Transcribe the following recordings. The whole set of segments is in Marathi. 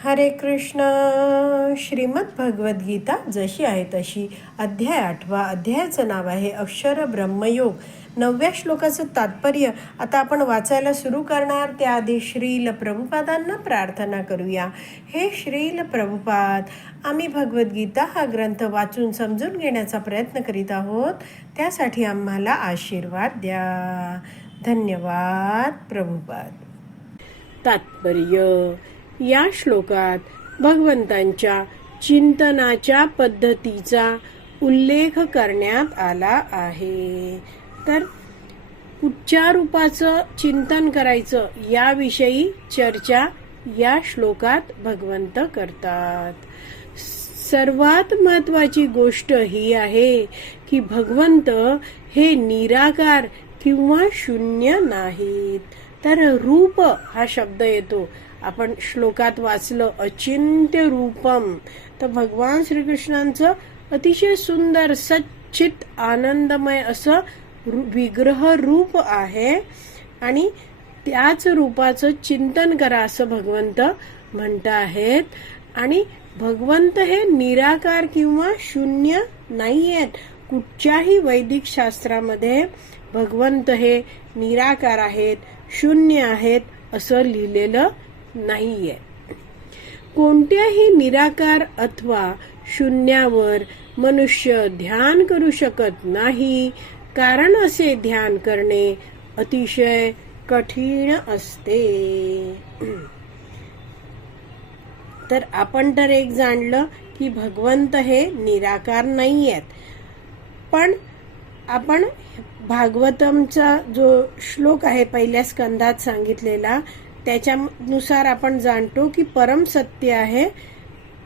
हरे कृष्ण. श्रीमद भगवद्गीता जशी आहे तशी, अध्याय 8. अध्यायाचं नाव आहे अक्षर ब्रह्मयोग. 9व्या श्लोकाचं तात्पर्य आता आपण वाचायला सुरू करणार. त्याआधी श्रील प्रभुपादांना प्रार्थना करूया. हे श्रील प्रभुपाद, आम्ही भगवद्गीता हा ग्रंथ वाचून समजून घेण्याचा प्रयत्न करीत आहोत. त्यासाठी आम्हाला आशीर्वाद द्या. धन्यवाद प्रभुपाद. तात्पर्य. या श्लोकात भगवंतांच्या चिंतनाच्या पद्धतीचा उल्लेख करण्यात आला आहे. तर कुठच्या रूपाचं चिंतन करायचं याविषयी चर्चा या श्लोकात भगवंत करतात. सर्वात महत्वाची गोष्ट ही आहे की भगवंत हे निराकार किंवा शून्य नाहीत. तर रूप हा शब्द येतो, आपण श्लोकात वाचलं अचिंत्य रूपम. तर भगवान श्रीकृष्णांचं अतिशय सुंदर सच्चित आनंदमय असं विग्रह रूप आहे आणि त्याच रूपाचं चिंतन करा असं भगवंत म्हणत आहेत. आणि भगवंत हे निराकार किंवा शून्य नाही आहेत. कुठच्याही वैदिक शास्त्रामध्ये भगवंत हे निराकार आहेत, शून्य आहेत असं लिहिलेलं नाहीये. कोणत्याही निराकार अथवा शून्यावर मनुष्य ध्यान करू शकत नाही, कारण असे ध्यान करणे अतिशय कठीण असते. तर आपण तर एक जाणलं की भगवंत हे निराकार नाही आहेत, पण आपण भागवतमचा जो श्लोक आहे पहिल्या स्कंदात सांगितलेला त्याच्यानुसार आपण जाणतो की परम सत्य आहे,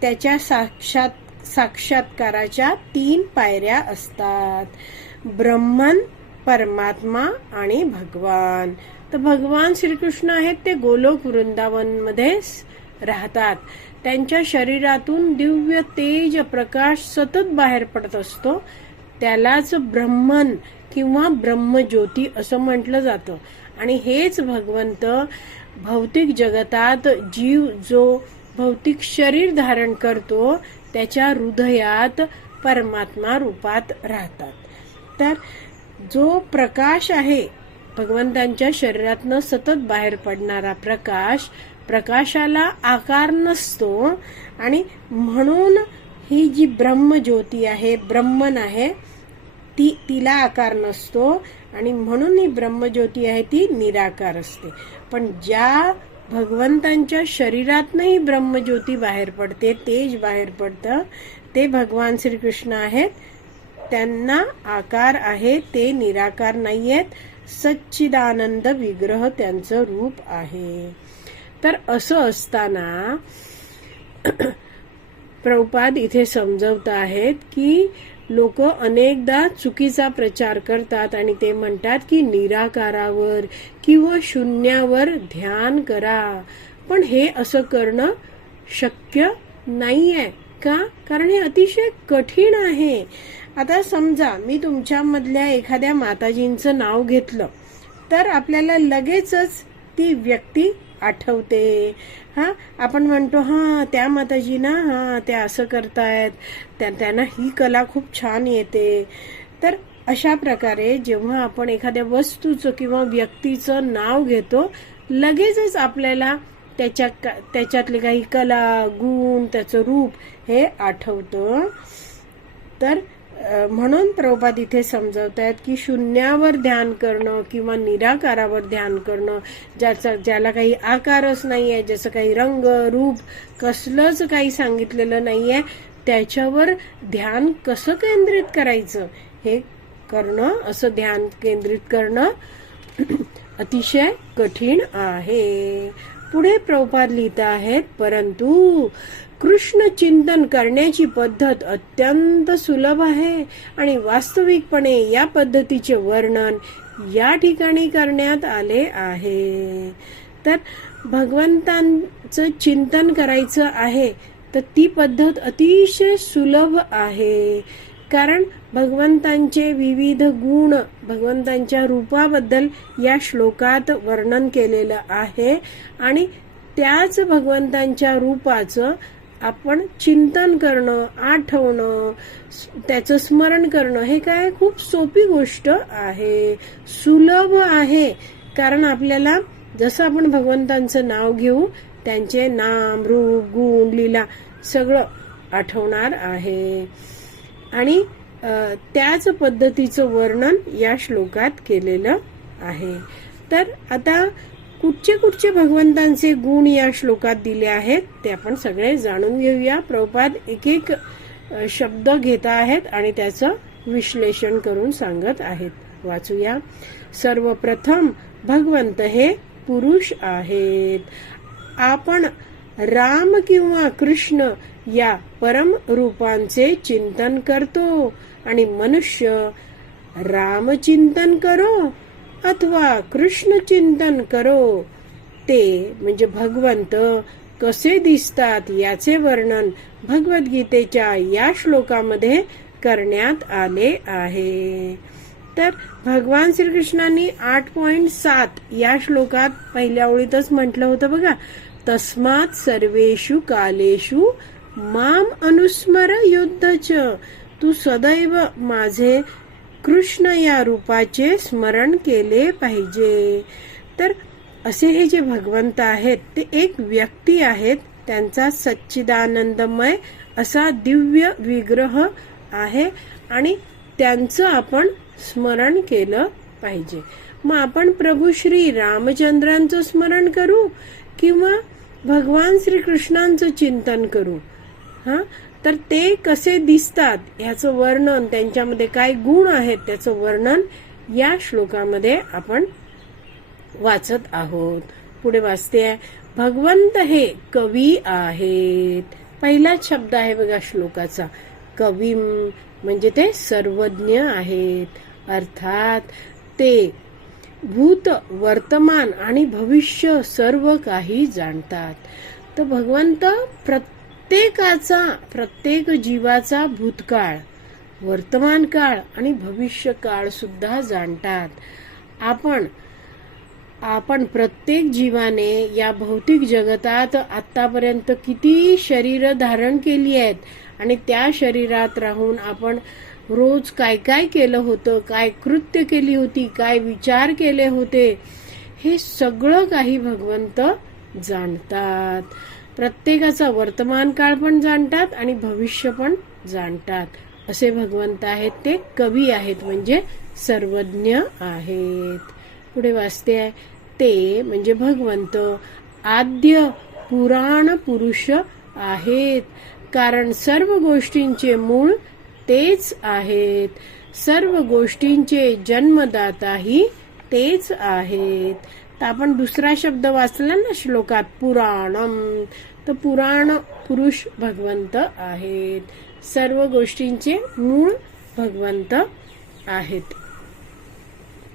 त्याच्या साक्षात्काराच्या 3 पायऱ्या असतात: ब्रह्मन, परमात्मा आणि भगवान. तर भगवान श्रीकृष्ण आहेत ते गोलोक वृंदावन मध्ये राहतात. त्यांच्या शरीरातून दिव्य तेज प्रकाश सतत बाहेर पडत असतो. त्यालाच ब्रह्मन किंवा ब्रह्मज्योती असं म्हटलं जातं. आणि हेच भगवंत भौतिक जगतात जीव जो भौतिक शरीर धारण करतो त्याच्या हृदयात परमात्मा रूपात राहतात. तर जो प्रकाश आहे भगवंतांच्या शरीरातनं सतत बाहेर पडणारा प्रकाश, प्रकाशाला आकार नसतो आणि म्हणून ही जी ब्रह्मज्योती आहे, ब्रह्मन आहे, तिला आकार नसतो आणि म्हणून ही ब्रह्मज्योती आहे ती निराकार असते. पण ज्या भगवंतांच्या शरीरातनंही ब्रह्मज्योती बाहेर पडते, तेज बाहेर पडतं, ते भगवान श्रीकृष्ण आहेत. त्यांना आकार आहे, ते निराकार नाहीयेत. सच्चिदानंद विग्रह त्यांचं रूप आहे. तर असं असताना प्रभुपाद इथे समजवत आहेत की लोक अनेकदा चुकीचा प्रचार करतात आणि ते म्हणतात की निराकारावर किंवा शून्यावर ध्यान करा. पण हे असं करणं शक्य नाहीये. का? कारण हे अतिशय कठीण आहे. आता समजा मी तुमच्या मधल्या एखाद्या माताजींचं नाव घेतलं तर आपल्याला लगेचच ती व्यक्ती आठवते. आपण म्हणतो त्या माताजी ना, त्या असं करतायत, त्यांना ही कला खूप छान येते. तर अशा प्रकारे जेव्हा आपण एखाद्या वस्तूचं किंवा व्यक्तीचं नाव घेतो लगेचच आपल्याला त्याच्यातले काही कला, गुण, त्याचं रूप हे आठवतं. तर म्हणून प्रभुपाद इथे समजवत आहेत की शून्यावर ध्यान करणं किंवा निराकारावर ध्यान करणं, ज्याला काही आकारच नाहीये, ज्याचं काही रंग, रूप, कसलंच काही सांगितलेलं नाहीये, त्याच्यावर ध्यान कसं केंद्रित करायचं हे करणं, असं ध्यान केंद्रित करणं अतिशय कठीण आहे. पुढे प्रभुपाद लिहित आहेत, परंतु कृष्ण चिंतन करण्याची पद्धत अत्यंत सुलभ आहे आणि वास्तविकपणे या पद्धतीचे वर्णन या ठिकाणी करण्यात आले आहे. तर भगवंतांचं चिंतन करायचं आहे तर ती पद्धत अतिशय सुलभ आहे. कारण भगवंतांचे विविध गुण, भगवंतांच्या रूपाबद्दल या श्लोकात वर्णन केलेलं आहे आणि त्याच भगवंतांच्या रूपाचं आपण चिंतन करणं, आठवणं, त्याचं स्मरण करणं हे काय खूप सोपी गोष्ट आहे, सुलभ आहे. कारण आपल्याला जसं आपण भगवंतांचं नाव घेऊ त्यांचे नाम, रूप, गुण, लीला सगळं आठवणार आहे. आणि त्याच पद्धतीचं वर्णन या श्लोकात केलेलं आहे. तर आता कुठचे भगवंतांचे गुण या श्लोकात दिले आहेत ते आपण सगळे जाणून घेऊया. प्रभुपाद एक एक शब्द घेत आहेत आणि त्याचं विश्लेषण करून सांगत आहेत. वाचूया. सर्वप्रथम भगवंत हे पुरुष आहेत. आपण राम किंवा कृष्ण या परम रूपांचे चिंतन करतो आणि मनुष्य रामचिंतन करो अथवा कृष्ण चिंतन करो, ते म्हणजे भगवंत कसे दिसतात याचे वर्णन भगवद्गीतेच्या या श्लोकामध्ये करण्यात आले आहे. तर भगवान श्रीकृष्णांनी 8.7 या श्लोकात पहिल्या ओळीतच म्हटलं होतं बघा, तस्मात् सर्वेषु कालेषु माम अनुस्मर युद्धच, तू सदैव माझे कृष्ण या रूपाचे स्मरण केले पाहिजे. तर असे हे जे भगवंत आहेत ते एक व्यक्ती आहेत, त्यांचा सच्चिदानंदमय असा दिव्य विग्रह आहे आणि त्यांचं आपण स्मरण केलं पाहिजे. मग आपण प्रभू श्री रामचंद्रांचं स्मरण करू किंवा भगवान श्रीकृष्णांचं चिंतन करू. तर ते कसे दिसतात ह्याचं वर्णन, त्यांच्यामध्ये काय गुण आहेत त्याचं वर्णन या श्लोकामध्ये आपण वाचत आहोत. पुढे वाचते आहे, भगवंत हे कवी आहेत. पहिलाच शब्द आहे बघा श्लोकाचा, कवी म्हणजे ते सर्वज्ञ आहेत. अर्थात ते भूत, वर्तमान आणि भविष्य सर्व काही जाणतात. तर भगवंत प्रत्येक जीवाचा भूतकाळ, वर्तमान काळ आणि भविष्य काळ सुद्धा जाणतात. आपण प्रत्येक जीवाने या भौतिक जगतात आतापर्यंत किती शरीर धारण केली आहेत आणि त्या शरीरात राहून आपण रोज काय काय केलं होतं, काय कृत्य केली होती, काय विचार केले होते, हे सगळं काही भगवंत जाणतात. प्रत्येकाचा वर्तमान काळ पण जाणतात आणि भविष्य पण जाणतात. असे भगवंत आहेत, ते कवी आहेत म्हणजे सर्वज्ञ आहेत. पुढे वाचते आहे, ते म्हणजे भगवंत आद्य पुराण पुरुष आहेत. कारण सर्व गोष्टींचे मूळ तेच आहेत. सर्व गोष्टींचे जन्मदाताही तेच आहेत. तर आपण दुसरा शब्द वाचला ना श्लोकात, पुराणम, तर पुराण पुरुष भगवंत आहेत. सर्व गोष्टींचे मूळ भगवंत आहेत.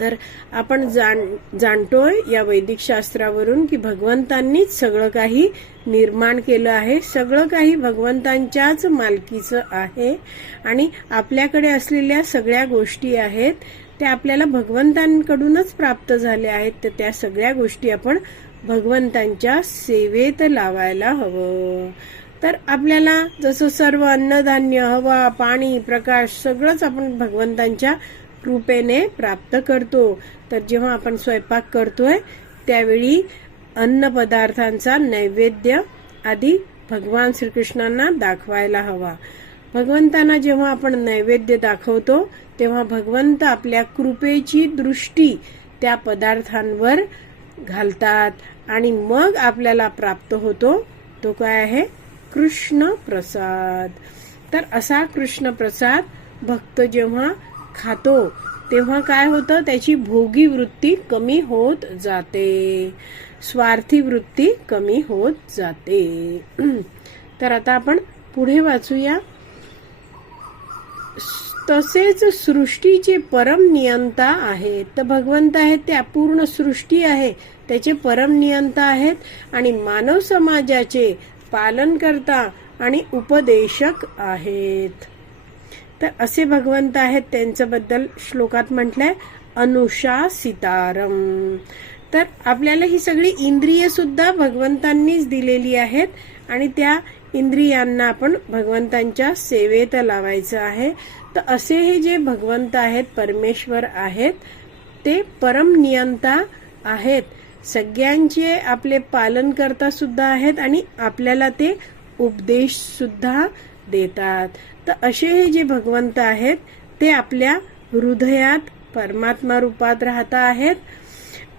तर आपण जाणतोय या वैदिक शास्त्रावरून की भगवंतांनीच सगळं काही निर्माण केलं आहे. सगळं काही भगवंतांच्याच मालकीचं आहे आणि आपल्याकडे असलेल्या सगळ्या गोष्टी आहेत त्या आपल्याला भगवंतांकडूनच प्राप्त झाल्या आहेत. तर त्या सगळ्या गोष्टी आपण भगवंतांच्या सेवेत लावायला हवं. तर आपल्याला जसं सर्व अन्नधान्य, हवा, पाणी, प्रकाश सगळंच आपण भगवंतांच्या कृपेने प्राप्त करतो. तर जेव्हा आपण स्वयंपाक करतोय त्यावेळी अन्न पदार्थांचा नैवेद्य आधी भगवान श्रीकृष्णांना दाखवायला हवा. भगवंतांना जेव्हा आपण नैवेद्य दाखवतो तेव्हा भगवंत आपल्या कृपेची दृष्टी त्या पदार्थांवर घालतात आणि मग आपल्याला प्राप्त होतो तो काय आहे, कृष्ण प्रसाद. तर असा कृष्ण प्रसाद भक्त जेव्हा खातो तेव्हा काय होतं, त्याची भोगी वृत्ती कमी होत जाते, स्वार्थी वृत्ती कमी होत जाते. तर आता आपण पुढे वाचूया. तसेच सृष्टीचे परम नियंता आहेत. तर भगवंत आहेत ते अपूर्ण सृष्टी आहे त्याचे परम नियंता आहेत आणि मानव समाजाचे पालनकर्ता आणि उपदेशक आहेत. तर असे भगवंत आहेत, त्यांच्याबद्दल श्लोकात म्हटलंय अनुशासितारम. तर आपल्याला ही सगळी इंद्रिय सुद्धा भगवंतांनीच दिलेली आहेत आणि त्या इंद्रियांना आपण भगवंतांच्या सेवेत लावायचं आहे. तर असे हे जे भगवंत आहेत, परमेश्वर आहेत, ते परम नियंता आहेत, सगळ्यांचे आपले पालन करता सुद्धा आहेत आणि आपल्याला ते उपदेश सुद्धा देतात. तर असे हे जे भगवंत आहेत ते आपल्या हृदयात परमात्मा रूपात राहता आहेत.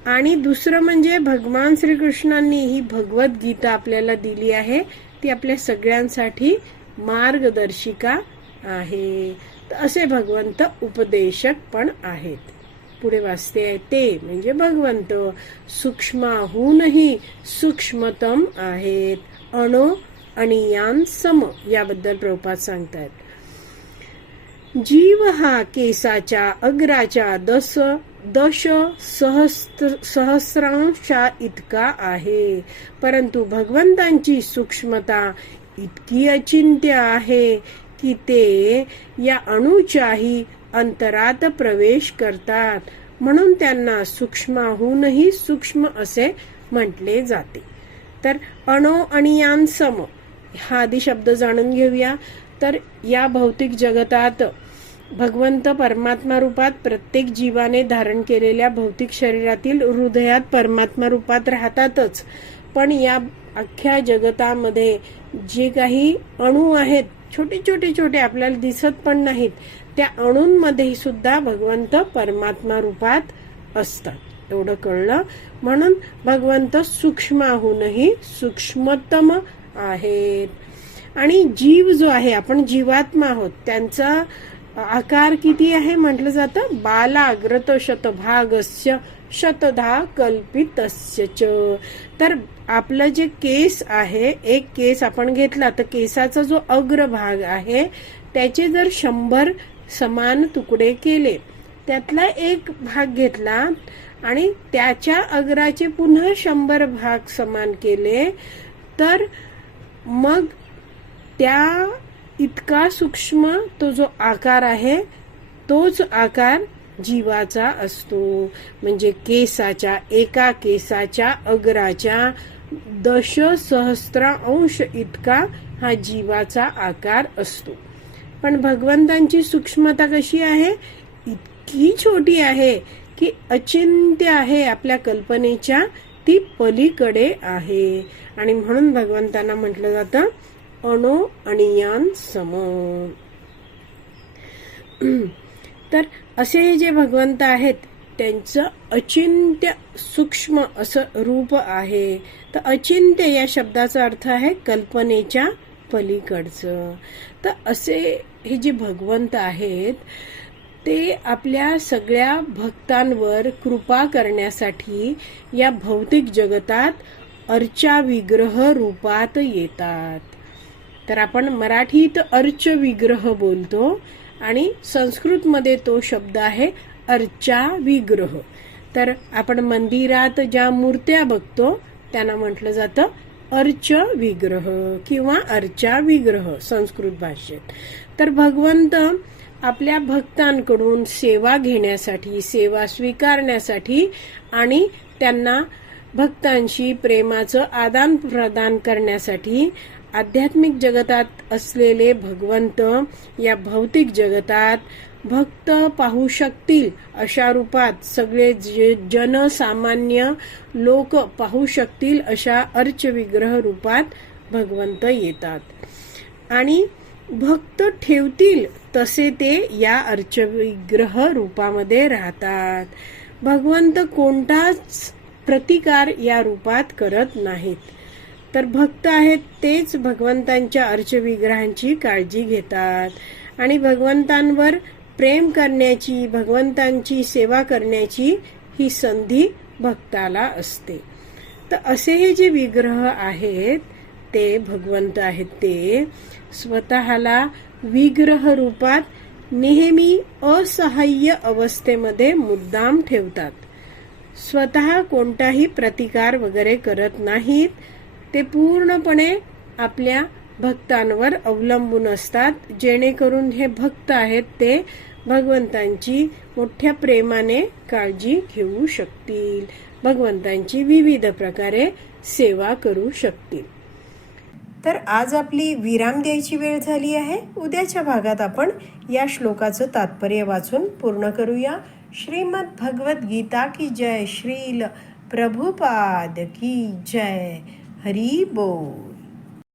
आणि दुसरं म्हणजे भगवान श्रीकृष्णांनी ही भगवद्गीता आपल्याला दिली आहे, ती आपल्या सगळ्यांसाठी मार्गदर्शिका आहे. तर असे भगवंत उपदेशक पण आहेत. पुढे वाचते आहे ते म्हणजे भगवंत सूक्ष्माहूनही सूक्ष्मतम आहेत, अणो अणियान सम. याबद्दल प्रभुपाद सांगतात. जीव हा केसाच्या अग्राच्या दश सहस्रांशा इतका आहे, परंतु भगवंतांची सूक्ष्मता इतकी अचिंत्य आहे की ते या अणुच्याही अंतरात प्रवेश करतात, म्हणून त्यांना सूक्ष्माहूनही सूक्ष्म असे म्हटले जाते. तर अणो अणियान सम हा आधी शब्द जाणून घेऊया. तर या भौतिक जगतात भगवंत परमात्मा रूपात प्रत्येक जीवाने धारण केलेल्या भौतिक शरीरातील हृदयात परमात्मा रूपात राहतातच, पण या अख्ख्या जगतामध्ये जे काही अणु आहेत, छोटे छोटे छोटे आपल्याला दिसत पण नाहीत, त्या अणूंमध्ये सुद्धा भगवंत परमात्मा रूपात असतात. एवढं कळलं. म्हणून भगवंत सूक्ष्माहूनही सूक्ष्मतम आहेत. आणि जीव जो आहे, आपण जीवात्मा आहोत, त्यांचा आकार किती आहे म्हटलं जातं, बालाग्रत शतभागस्य शतधा कल्पितस्य च. तर आपलं जे केस आहे, एक केस आपण घेतला तर केसाचा जो अग्रभाग आहे त्याचे जर 100 समान तुकडे केले, त्यातला एक भाग घेतला आणि त्याच्या अग्राचे पुन्हा 100 भाग समान केले, तर मग त्या इतका सूक्ष्म तो जो आकार आहे, तोच आकार जीवाचा असतो. म्हणजे केसाच्या, एका केसाच्या अग्राच्या 10,000,000 इतका हा जीवाचा आकार असतो. पण भगवंतांची सूक्ष्मता कशी आहे, इतकी छोटी आहे की अचिंत्य आहे, आपल्या कल्पनेच्या ती पलीकडे आहे. आणि म्हणून भगवंतांना म्हटलं जातं अणो अणियान सम. तर असे जे भगवंत आहेत त्यांचं अचिंत्य सूक्ष्म असं रूप आहे. तर अचिंत्य या शब्दाचा अर्थ आहे कल्पनेच्या पलीकडचं. तर असे हे जे भगवंत आहेत ते आपल्या सगळ्या भक्तांवर कृपा करण्यासाठी या भौतिक जगतात अर्चा विग्रह रूपात येतात. तर आपण मराठीत अर्च विग्रह बोलतो आणि संस्कृतमध्ये तो शब्द आहे अर्चा विग्रह. तर आपण मंदिरात ज्या मूर्त्या बघतो त्यांना म्हटलं जातं अर्च विग्रह किंवा अर्चा विग्रह संस्कृत भाषेत. तर भगवंत आपल्या भक्तांकडून सेवा घेण्यासाठी, सेवा स्वीकारण्यासाठी आणि त्यांना भक्तांशी प्रेमाचं आदान प्रदान करण्यासाठी आध्यात्मिक जगतात असलेले भगवंत या भौतिक जगतात भक्त पाहू शकतील अशा रूपात, सगळे जनसामान्य लोक पाहू शकतील अशा अर्चविग्रह रूपात भगवंत येतात. आणि भक्त ठेवतील तसे ते या अर्चविग्रह रूपामध्ये राहतात. भगवंत कोणताच प्रतिकार या रूपात करत नाहीत. तर भक्त आहेत तेच भगवंतांच्या अर्चविग्रहांची काळजी घेतात आणि भगवंतांवर प्रेम करण्याची, भगवंतांची सेवा करण्याची ही संधी भक्ताला असते. तर असे हे जे विग्रह आहेत ते भगवंत आहेत ते स्वतःला विग्रह रूपात नेहमी असहाय्य अवस्थेमध्ये मुद्दाम ठेवतात. स्वतः कोणताही प्रतिकार वगैरे करत नाहीत. ते पूर्णपणे आपल्या भक्तांवर अवलंबून असतात, जेणेकरून हे भक्त आहेत ते भगवंतांची मोठ्या प्रेमाने काळजी घेऊ शकतील. भगवंतांची विविध प्रकारे सेवा करू शकतील. तर आज आपली विराम द्यायची वेळ झाली आहे. उद्याच्या भागात आपण या श्लोकाचं तात्पर्य वाचून पूर्ण करूया. श्रीमद भगवत गीता की जय. श्रील प्रभुपाद की जय. हरी बोल.